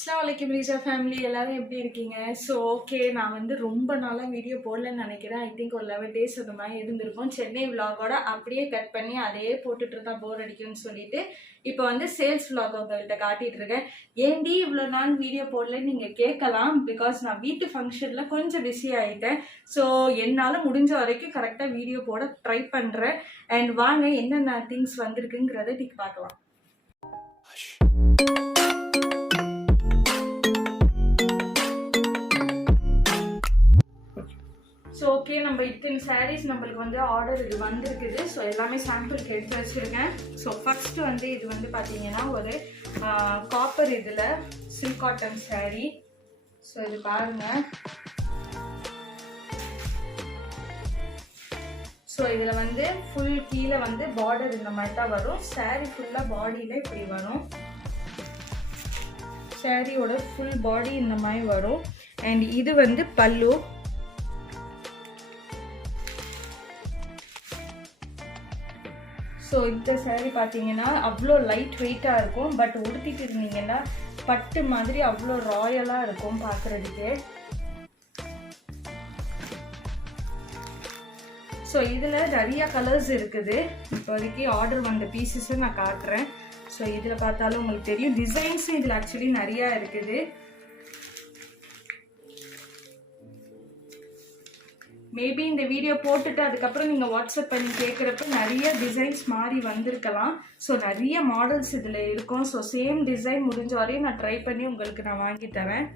Assalamualaikum Reeza family, எல்லாரும் எப்படி இருக்கீங்க? ஸோ ஓகே, நான் வந்து ரொம்ப நாளாக வீடியோ போடலன்னு நினைக்கிறேன். ஐ திங்க் ஒரு 11 days அந்த மாதிரி இருந்திருக்கும். சென்னை விலாகோட அப்படியே கட் பண்ணி அதையே போட்டுட்டு இருந்தா போர் அடிக்கும்னு சொல்லிட்டு இப்போ வந்து சேல்ஸ் விலாக் உங்கள்கிட்ட காட்டிட்டு இருக்கேன். ஏன்டி இவ்வளோ நாள் வீடியோ போடலன்னு நீங்கள் கேட்கலாம். பிகாஸ் நான் வீட்டு ஃபங்க்ஷனில் கொஞ்சம் பிஸி ஆகிட்டேன். ஸோ என்னால் முடிஞ்ச வரைக்கும் கரெக்டாக வீடியோ போட ட்ரை பண்ணுறேன். அண்ட் வாங்க என்னென்ன திங்ஸ் வந்திருக்குங்கிறத இன்னைக்கு பார்க்கலாம். ஸோ ஓகே, நம்ம இத்தனை சாரீஸ் நம்மளுக்கு வந்து ஆர்டர் இது வந்திருக்குது. ஸோ எல்லாமே சாம்பிளுக்கு எடுத்து வச்சுருக்கேன். ஸோ ஃபஸ்ட்டு வந்து இது வந்து பார்த்தீங்கன்னா ஒரு காப்பர் இதில் சில்க் காட்டன் சாரீ. ஸோ இது பாருங்கள். ஸோ இதில் வந்து ஃபுல் கீழே வந்து பார்டர் இந்த மாதிரி தான் வரும். சாரீ ஃபுல்லாக பாடியில் இப்படி வரும். சாரியோட ஃபுல் பாடி இந்த மாதிரி வரும். அண்ட் இது வந்து பல்லு. ஸோ இந்த சாரீ பார்த்தீங்கன்னா அவ்வளோ லைட் வெயிட்டாக இருக்கும். பட் உடுத்திட்டு இருந்தீங்கன்னா பட்டு மாதிரி அவ்வளோ ராயலாக இருக்கும் பார்க்குறதுக்கு. ஸோ இதில் நிறையா கலர்ஸ் இருக்குது. இப்போதைக்கு ஆர்டர் வந்த பீசஸை நான் காட்டுறேன். ஸோ இதில் பார்த்தாலும் உங்களுக்கு தெரியும். டிசைன்ஸும் இதில் ஆக்சுவலி நிறையா இருக்குது. மேபி இந்த வீடியோ போட்டுட்டு அதுக்கப்புறம் நீங்கள் வாட்ஸ்அப் பண்ணி கேட்குறப்ப நிறைய டிசைன்ஸ் மாறி வந்திருக்கலாம். ஸோ நிறைய மாடல்ஸ் இதில் இருக்கும். ஸோ சேம் டிசைன் முடிஞ்ச வரையும் நான் ட்ரை பண்ணி உங்களுக்கு நான் வாங்கி தரேன்.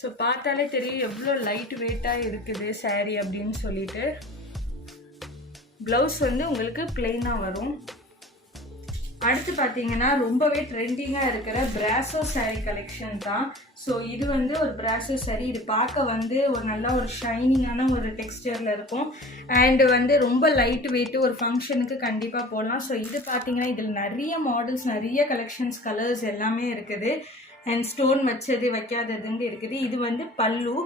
ஸோ பார்த்தாலே தெரியும் எவ்வளோ லைட் வெயிட்டாக இருக்குது சாரீ அப்படின்னு சொல்லிட்டு. ப்ளவுஸ் வந்து உங்களுக்கு பிளெயினாக வரும். அடுத்து பார்த்தீங்கன்னா ரொம்பவே ட்ரெண்டிங்காக இருக்கிற பிராசோ சாரீ கலெக்ஷன் தான். ஸோ இது வந்து ஒரு பிராசோ சாரீ. இது பார்க்க வந்து ஒரு நல்ல ஒரு ஷைனிங்கான ஒரு டெக்ஸ்டரில் இருக்கும். அண்டு வந்து ரொம்ப லைட் வெயிட்டு, ஒரு ஃபங்க்ஷனுக்கு கண்டிப்பாக போடலாம். ஸோ இது பார்த்தீங்கன்னா இதில் நிறைய மாடல்ஸ், நிறைய கலெக்ஷன்ஸ், கலர்ஸ் எல்லாமே இருக்குது. அண்ட் ஸ்டோன் வச்சது வைக்காததுங்க இருக்குது. இது வந்து பல்லு.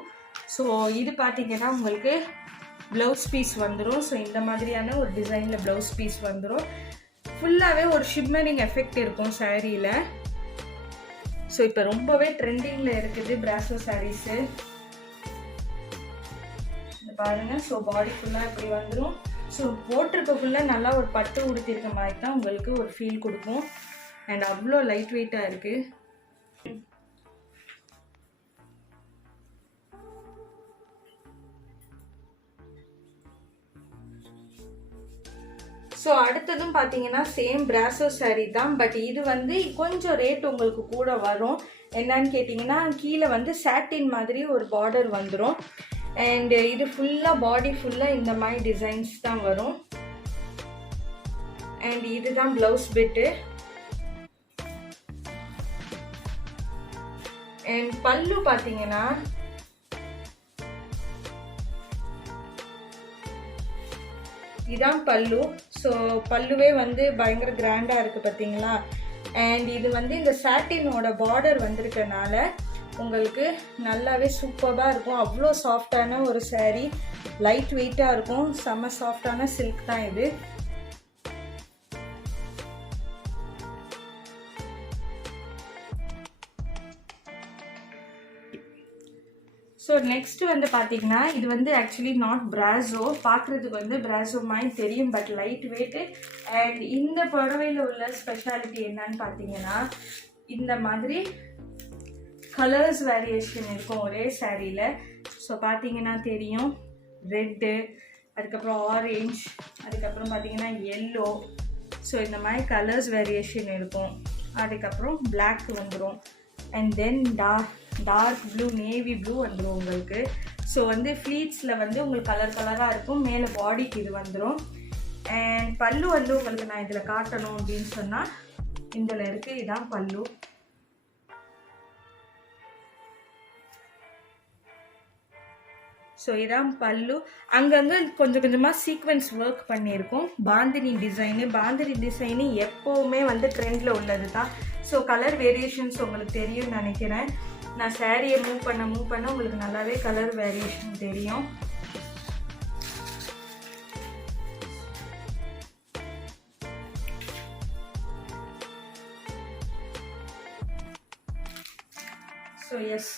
ஸோ இது பார்த்தீங்கன்னா உங்களுக்கு ப்ளவுஸ் பீஸ் வந்துடும். ஸோ இந்த மாதிரியான ஒரு டிசைனில் ப்ளவுஸ் பீஸ் வந்துடும். ஃபுல்லாகவே ஒரு ஷிம்மரிங் எஃபெக்ட் இருக்கும் சாரியில். ஸோ இப்போ ரொம்பவே ட்ரெண்டிங்கில் இருக்குது பிராசோ சாரீஸு. இந்த பாருங்கள். ஸோ பாடி ஃபுல்லாக இப்படி வந்துடும். ஸோ போட்டிருக்கக்குள்ளே நல்லா ஒரு பட்டு உடுத்திருக்க மாதிரி தான் உங்களுக்கு ஒரு ஃபீல் கொடுக்கும். அண்ட் அவ்வளோ லைட் வெயிட்டாக இருக்குது. ஸோ அடுத்ததும் பார்த்தீங்கன்னா சேம் பிராசோ சாரீ தான். பட் இது வந்து கொஞ்சம் ரேட் உங்களுக்கு கூட வரும். என்னன்னு கேட்டிங்கன்னா கீழே வந்து சாட்டின் மாதிரி ஒரு பார்டர் வந்துடும். அண்டு இது ஃபுல்லாக பாடி ஃபுல்லாக இந்த மாதிரி டிசைன்ஸ் தான் வரும். அண்ட் இதுதான் ப்ளவுஸ் பிட்டு. அண்ட் பல்லு பார்த்தீங்கன்னா இதான் பல்லு. ஸோ பல்லுவே வந்து பயங்கர கிராண்டாக இருக்குது பார்த்தீங்களா. அண்ட் இது வந்து இந்த சாட்டினோட பார்டர் வந்திருக்கனால உங்களுக்கு நல்லாவே சூப்பராக இருக்கும். அவ்வளோ சாஃப்டான ஒரு சாரீ, லைட் வெயிட்டாக இருக்கும். செம்ம சாஃப்டான சில்க் தான் இது. ஸோ நெக்ஸ்ட் வந்து பார்த்தீங்கன்னா இது வந்து ஆக்சுவலி நாட் பிராசோ. பார்க்குறதுக்கு வந்து பிராசோ மாதிரி தெரியும், பட் லைட் வெயிட்டு. அண்ட் இந்த புடவையில் உள்ள ஸ்பெஷாலிட்டி என்னன்னு பார்த்தீங்கன்னா இந்த மாதிரி கலர்ஸ் வேரியேஷன் இருக்கும் ஒரே சாரியில். ஸோ பார்த்தீங்கன்னா தெரியும், ரெட்டு, அதுக்கப்புறம் ஆரேஞ்ச், அதுக்கப்புறம் பார்த்தீங்கன்னா எல்லோ. ஸோ இந்த மாதிரி கலர்ஸ் வேரியேஷன் இருக்கும். அதுக்கப்புறம் பிளாக் வந்துடும். And then dark blue, navy blue வந்துடும் உங்களுக்கு. ஸோ வந்து ஃப்ளீட்ஸில் வந்து உங்களுக்கு கலர் கலராக இருக்கும். மேலே பாடிக்கு இது வந்துடும். அண்ட் பல்லு வந்து உங்களுக்கு நான் இதில் காட்டணும் அப்படின்னு சொன்னால் இதில் இருக்குது. இதுதான் பல்லு. ஸோ இதான் பல்லு. அங்கங்கே கொஞ்சம் கொஞ்சமாக சீக்வென்ஸ் ஒர்க் பண்ணியிருக்கோம். பாந்தினி டிசைனு எப்போவுமே வந்து ட்ரெண்டில் உள்ளது தான். ஸோ கலர் வேரியேஷன்ஸ் உங்களுக்கு தெரியும்னு நினைக்கிறேன். நான் சாரியை மூவ் பண்ண உங்களுக்கு நல்லாவே கலர் வேரியேஷன் தெரியும். ஸோ எஸ்,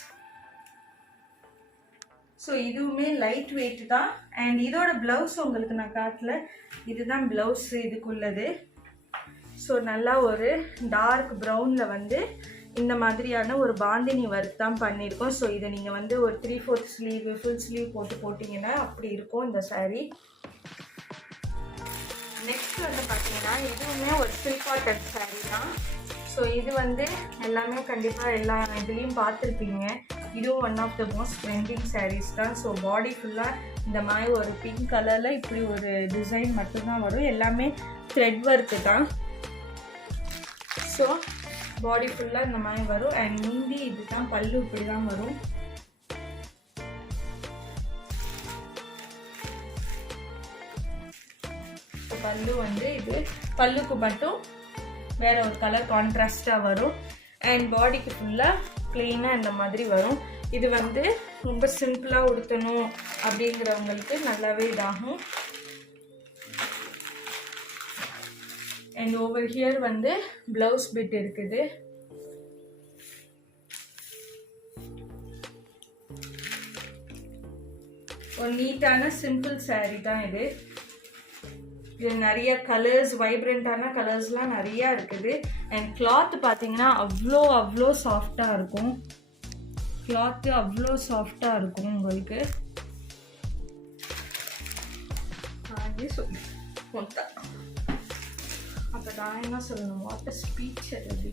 ஸோ இதுவுமே லைட் வெயிட் தான். அண்ட் இதோட ப்ளவுஸ் உங்களுக்கு நான் காட்டல, இதுதான் ப்ளவுஸ் இதுக்குள்ளது. ஸோ நல்லா ஒரு டார்க் ப்ரௌனில் வந்து இந்த மாதிரியான ஒரு பாந்தினி ஒர்க் தான் பண்ணியிருக்கோம். ஸோ இதை நீங்கள் வந்து ஒரு 3/4 ஸ்லீவ் ஃபுல் ஸ்லீவ் போட்டிங்கன்னா அப்படி இருக்கும் இந்த சாரீ. நெக்ஸ்ட் வந்து பார்த்தீங்கன்னா இதுவுமே ஒரு சில்க் காட்டன் சாரீ தான். ஸோ இது வந்து எல்லாமே கண்டிப்பாக எல்லா இதுலேயும் பார்த்துருப்பீங்க. இதுவும் one of the most trending saris தான். ஸோ பாடி ஃபுல்லாக இந்த மாதிரி ஒரு பிங்க் கலரில் இப்படி ஒரு டிசைன் மட்டும்தான் வரும். எல்லாமே த்ரெட் ஒர்க்கு தான். ஸோ பாடி ஃபுல்லாக இந்த மாதிரி வரும். அண்ட் மீதி இது தான் பல்லு இப்படி தான் வரும். பல்லு வந்து இது பல்லுக்கு மட்டும் வேற ஒரு கலர் கான்ட்ராஸ்டாக வரும். அண்ட் பாடிக்கு ஃபுல்லாக ப்ளெயினாக இந்த மாதிரி வரும். இது வந்து ரொம்ப சிம்பிளாக உடுத்தணும் அப்படிங்கிறவங்களுக்கு நல்லாவே இதாகும். அண்ட் ஓவர் ஹியர் வந்து ப்ளவுஸ் பிட் இருக்குது. ஒரு நீட்டான சிம்பிள் சாரீ தான் இது. இது நிறைய கலர்ஸ், வைப்ரண்டான கலர்ஸ்லாம் நிறையா இருக்குது. அண்ட் கிளாத் பார்த்தீங்கன்னா அவ்வளோ சாஃப்டாக இருக்கும். கிளாத்து அவ்வளோ சாஃப்டாக இருக்கும் உங்களுக்கு. அப்போ நான் என்ன சொல்லணும், வாட் அ ஸ்பீச் அது.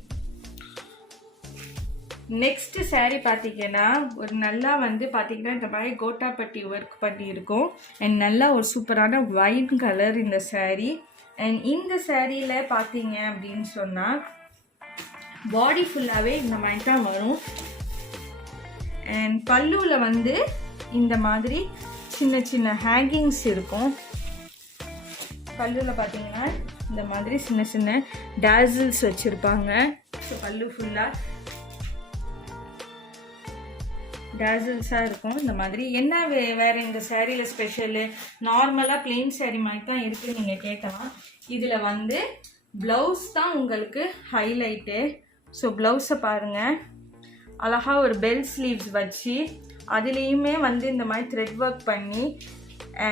நெக்ஸ்ட் சாரீ பார்த்தீங்கன்னா ஒரு நல்லா வந்து பார்த்தீங்கன்னா இந்த மாதிரி கோட்டாப்பட்டி ஒர்க் பண்ணி இருக்கும். அண்ட் நல்லா ஒரு சூப்பரான ஒயிட் கலர் இந்த சாரீ. அண்ட் இந்த சாரியில் பார்த்தீங்க அப்படின்னு சொன்னால் பாடி ஃபுல்லாகவே இந்த மாதிரி தான் வரும். அண்ட் பல்லுவில் வந்து இந்த மாதிரி சின்ன சின்ன ஹேங்கிங்ஸ் இருக்கும். பல்லுவில் பார்த்தீங்கன்னா இந்த மாதிரி சின்ன சின்ன டாசில்ஸ் வச்சுருப்பாங்க. ஸோ பல்லு ஃபுல்லாக டாசில்ஸாக இருக்கும். இந்த மாதிரி என்ன வேறு இந்த சேரீயில் ஸ்பெஷலு, நார்மலாக பிளெயின் சாரீ மாதிரி தான் இருக்குது நீங்கள் கேட்கலாம். இதில் வந்து ப்ளவுஸ் தான் உங்களுக்கு ஹைலைட்டு. ஸோ ப்ளவுஸை பாருங்கள், அழகாக ஒரு பெல் ஸ்லீவ்ஸ் வச்சு அதுலேயுமே வந்து இந்த மாதிரி த்ரெட் ஒர்க் பண்ணி.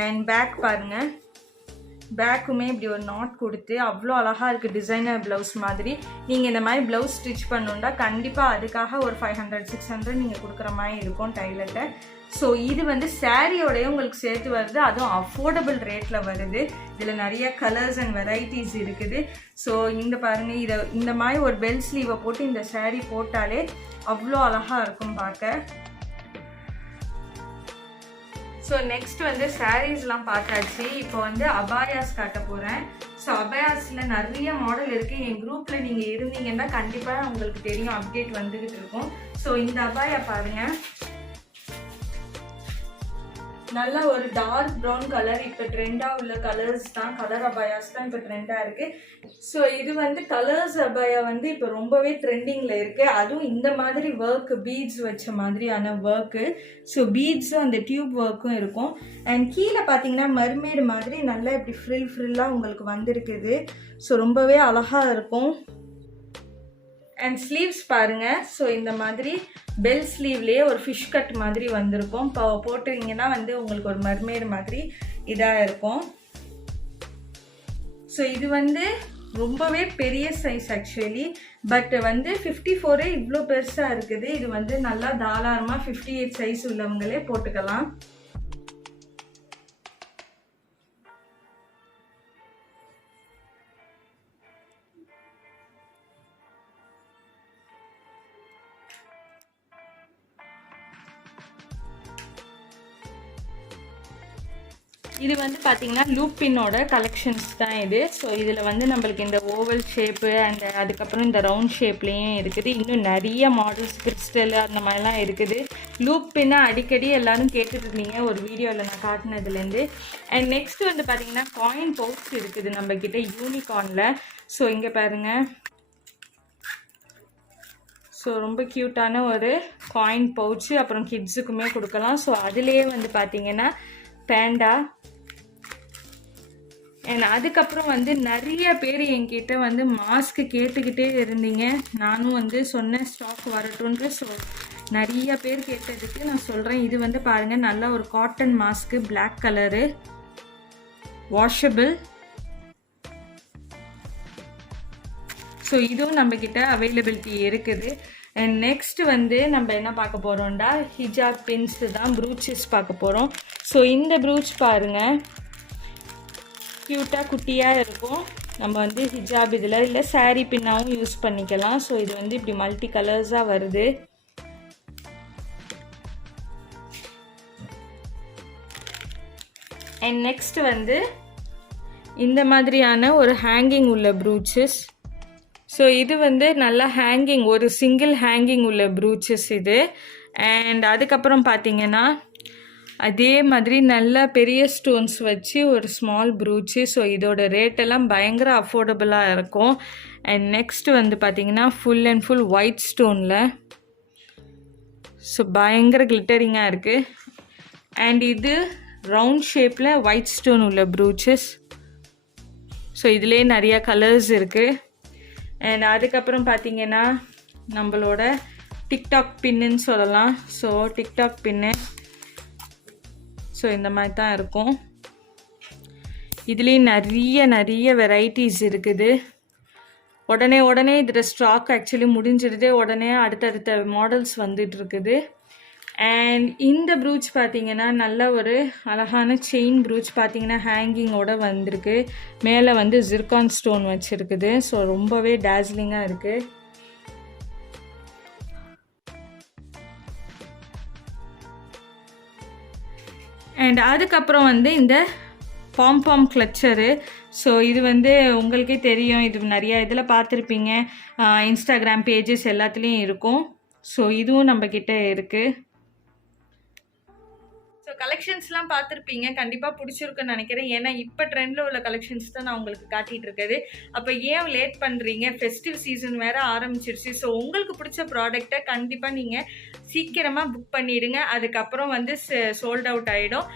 அண்ட் பேக் பாருங்கள், பேக்குமே இப்படி ஒரு நாட் கொடுத்து அவ்வளோ அழகாக இருக்குது. டிசைனர் ப்ளவுஸ் மாதிரி. நீங்கள் இந்த மாதிரி ப்ளவுஸ் ஸ்டிச் பண்ணணுன்னா கண்டிப்பாக அதுக்காக ஒரு 500-600 நீங்கள் கொடுக்குற மாதிரி இருக்கும் டைலர்கிட்ட. ஸோ இது வந்து சாரியோடய உங்களுக்கு சேர்த்து வருது, அதுவும் அஃபோர்டபுள் ரேட்டில் வருது. இதில் நிறைய கலர்ஸ் அண்ட் வெரைட்டிஸ் இருக்குது. ஸோ இந்த பாருங்கள், இதை இந்த மாதிரி ஒரு பெல் ஸ்லீவை போட்டு இந்த சாரீ போட்டாலே அவ்வளோ அழகாக இருக்கும் பார்க்க. ஸோ நெக்ஸ்ட் வந்து சாரீஸ்லாம் பார்த்தாச்சு. இப்போ வந்து அபாயாஸ் காட்ட போகிறேன். ஸோ அபாயாஸில் நிறைய மாடல் இருக்குது. என் குரூப்பில் நீங்கள் இருந்தீங்கன்னா கண்டிப்பாக உங்களுக்கு தெரியும், அப்டேட் வந்துக்கிட்டு இருக்கும். ஸோ இந்த அபாயா பாருங்கள், நல்ல ஒரு டார்க் ப்ரௌன் கலர். இப்போ ட்ரெண்டாக உள்ள கலர்ஸ் தான், கலர் அபாயாஸ் தான் இப்போ ட்ரெண்டாக இருக்குது. ஸோ இது வந்து கலர்ஸ் அபாயா வந்து இப்போ ரொம்பவே ட்ரெண்டிங்கில் இருக்குது. அதுவும் இந்த மாதிரி ஒர்க்கு, பீட்ஸ் வச்ச மாதிரியான ஒர்க்கு. ஸோ பீட்ஸும் அந்த டியூப் ஒர்க்கும் இருக்கும். அண்ட் கீழே பார்த்தீங்கன்னா மர்மேடு மாதிரி நல்லா இப்படி ஃப்ரில்லாக உங்களுக்கு வந்திருக்குது. ஸோ ரொம்பவே அழகாக இருக்கும். அண்ட் ஸ்லீவ்ஸ் பாருங்கள். ஸோ இந்த மாதிரி பெல் ஸ்லீவ்லேயே ஒரு ஃபிஷ் கட் மாதிரி வந்திருக்கும். இப்போ போட்டிங்கன்னா வந்து உங்களுக்கு ஒரு மர்மேடு மாதிரி இதாக இருக்கும். ஸோ இது வந்து ரொம்பவே பெரிய சைஸ் ஆக்சுவலி. பட் வந்து 54 இவ்வளோ பெருசாக இருக்குது. இது வந்து நல்லா தாராளமாக 58 சைஸ் உள்ளவங்களே போட்டுக்கலாம். இது வந்து பார்த்தீங்கன்னா லூப்பினோட கலெக்ஷன்ஸ் தான் இது. ஸோ இதில் வந்து நம்மளுக்கு இந்த ஓவல் ஷேப்பு அண்ட் அதுக்கப்புறம் இந்த ரவுண்ட் ஷேப்லேயும் இருக்குது. இன்னும் நிறைய மாடல்ஸ், கிறிஸ்டல் அந்த மாதிரிலாம் இருக்குது. லூப்பின்னா அடிக்கடி எல்லோரும் கேட்டுட்டு இருந்தீங்க ஒரு வீடியோவில் நான் காட்டினதுலேருந்து. அண்ட் நெக்ஸ்ட் வந்து பார்த்தீங்கன்னா காயின் பவுச் இருக்குது நம்மக்கிட்ட யூனிகார்னில். ஸோ இங்கே பாருங்கள், ஸோ ரொம்ப க்யூட்டான ஒரு காயின் பவுச்சு. அப்புறம் கிட்ஸுக்குமே கொடுக்கலாம். ஸோ அதுலேயே வந்து பார்த்தீங்கன்னா பேண்டா. அண்ட் அதுக்கப்புறம் வந்து நிறைய பேர் என்கிட்ட வந்து மாஸ்க்கு கேட்டுக்கிட்டே இருந்தீங்க. நானும் வந்து சொன்னேன் ஸ்டாக் வரட்டும்ன்ட்டு. ஸோ நிறைய பேர் கேட்டதுக்கு நான் சொல்கிறேன். இது வந்து பாருங்கள், நல்ல ஒரு cotton mask, black colour, washable. So இதுவும் நம்மக்கிட்ட அவைலபிலிட்டி இருக்குது. அண்ட் நெக்ஸ்ட் வந்து நம்ம என்ன பார்க்க போகிறோம்டா, ஹிஜாப் பின்ஸ் தான், ப்ரூச்சஸ் பார்க்க போகிறோம். ஸோ இந்த ப்ரூச் பாருங்கள், க்யூட்டாக குட்டியாக இருக்கும். நம்ம வந்து ஹிஜாப் இதில் இல்லை சாரீ பின்னாவும் யூஸ் பண்ணிக்கலாம். ஸோ இது வந்து இப்படி மல்டி கலர்ஸாக வருது. அண்ட் நெக்ஸ்ட் வந்து இந்த மாதிரியான ஒரு ஹேங்கிங் உள்ள ப்ரூச்சஸ். ஸோ இது வந்து நல்லா ஹேங்கிங், ஒரு சிங்கிள் ஹேங்கிங் உள்ள ப்ரூச்சஸ் இது. அண்ட் அதுக்கப்புறம் பார்த்தீங்கன்னா அதே மாதிரி நல்ல பெரிய ஸ்டோன்ஸ் வச்சு ஒரு ஸ்மால் ப்ரூச்சு. ஸோ இதோட ரேட்டெல்லாம் பயங்கர அஃபோர்டபுளாக இருக்கும். அண்ட் நெக்ஸ்ட் வந்து பார்த்திங்கன்னா ஃபுல் அண்ட் ஃபுல் ஒயிட் ஸ்டோனில். ஸோ பயங்கர கிளிட்டரிங்காக இருக்குது. அண்ட் இது ரவுண்ட் ஷேப்பில் ஒயிட் ஸ்டோன் உள்ள ப்ரூச்சஸ். ஸோ இதிலே நிறையா கலர்ஸ் இருக்குது. அண்ட் அதுக்கப்புறம் பார்த்திங்கன்னா நம்மளோட டிக்டாக் பின்னுன்னு சொல்லலாம். ஸோ டிக்டாக் பின்னு ஸோ இந்த மாதிரி தான் இருக்கும். இதுலேயும் நிறைய வெரைட்டிஸ் இருக்குது. உடனே இதில் ஸ்டாக் ஆக்சுவலி முடிஞ்சிடுது. உடனே அடுத்தடுத்த மாடல்ஸ் வந்துட்டு இருக்குது. அண்ட் இந்த ப்ரூச் பார்த்தீங்கன்னா நல்ல ஒரு அழகான செயின் ப்ரூச், பார்த்தீங்கன்னா ஹேங்கிங்கோட வந்திருக்கு. மேலே வந்து ஜிர்கான் ஸ்டோன் வச்சுருக்குது. ஸோ ரொம்பவே டேஸ்லிங்காக இருக்குது. அண்ட் அதுக்கப்புறம் வந்து இந்த பாம் கிளச்சரு. ஸோ இது வந்து உங்களுக்கே தெரியும், இது நிறையா இதில் பார்த்துருப்பீங்க, இன்ஸ்டாகிராம் பேஜஸ் எல்லாத்துலேயும் இருக்கும். ஸோ இதுவும் நம்மக்கிட்ட இருக்குது. ஸோ கலெக்ஷன்ஸ்லாம் பார்த்துருப்பீங்க, கண்டிப்பாக பிடிச்சிருக்குன்னு நினைக்கிறேன். ஏன்னா இப்போ ட்ரெண்டில் உள்ள கலெக்ஷன்ஸ் தான் நான் உங்களுக்கு காட்டிகிட்டு இருக்குது. அப்போ ஏன் லேட் பண்ணுறீங்க, ஃபெஸ்டிவ் சீசன் வேறு ஆரம்பிச்சிருச்சு. ஸோ உங்களுக்கு பிடிச்ச ப்ராடக்டை கண்டிப்பாக நீங்கள் சீக்கிரமாக புக் பண்ணிடுங்க. அதுக்கப்புறம் வந்து சோல்ட் அவுட் ஆகிடும்.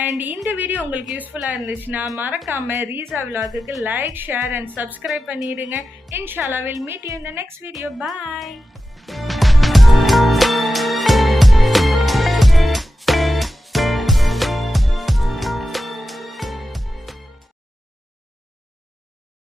அண்ட் இந்த வீடியோ உங்களுக்கு யூஸ்ஃபுல்லாக இருந்துச்சுன்னா மறக்காமல் ரீசா விலாகுக்கு லைக், ஷேர் அண்ட் சப்ஸ்கிரைப் பண்ணிடுங்க. இன்ஷால்லா will meet you in the next video. Bye.